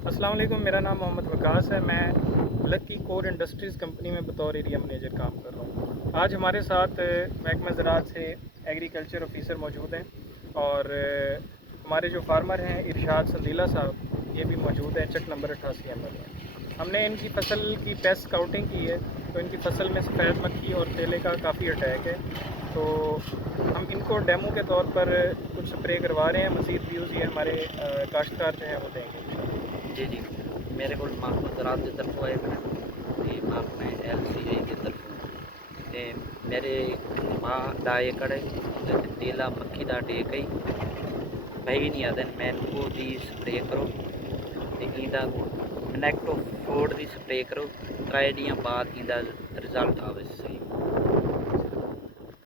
अस्सलाम वालेकुम, मेरा नाम मोहम्मद वकास है। मैं लकी कोर इंडस्ट्रीज़ कंपनी में बतौर एरिया मैनेजर काम कर रहा हूँ। आज हमारे साथ महकमा ज़राअत से एग्रीकल्चर ऑफिसर मौजूद हैं और हमारे जो फार्मर हैं इरशाद संदीला साहब, ये भी मौजूद हैं। चक नंबर 88 ML में हमने इनकी फ़सल की पेस्ट स्काउटिंग की है। तो इनकी फ़सल में सफ़ेद मक्खी और तेले का काफ़ी अटैक है। तो हम इनको डेमो के तौर पर कुछ स्प्रे करवा रहे हैं। मज़ीद व्यूज़ ये हमारे काश्तकार जो हैं वो देंगे इंशाल्लाह। जी जी, मेरे को महकमा ज़राअत की तरफों आए मैंने ते महकमे LCA की तरफों ते मेरे मां 2 एकड़ है उनके ते तेला मक्खी दा अटैक है। भाई नहीं आते मैनको दी स्प्रे करो ते इंदा मिनेक्टो फोर्ड दी स्प्रे करो। 3 दिन बाद इंदा रिजल्ट आवे।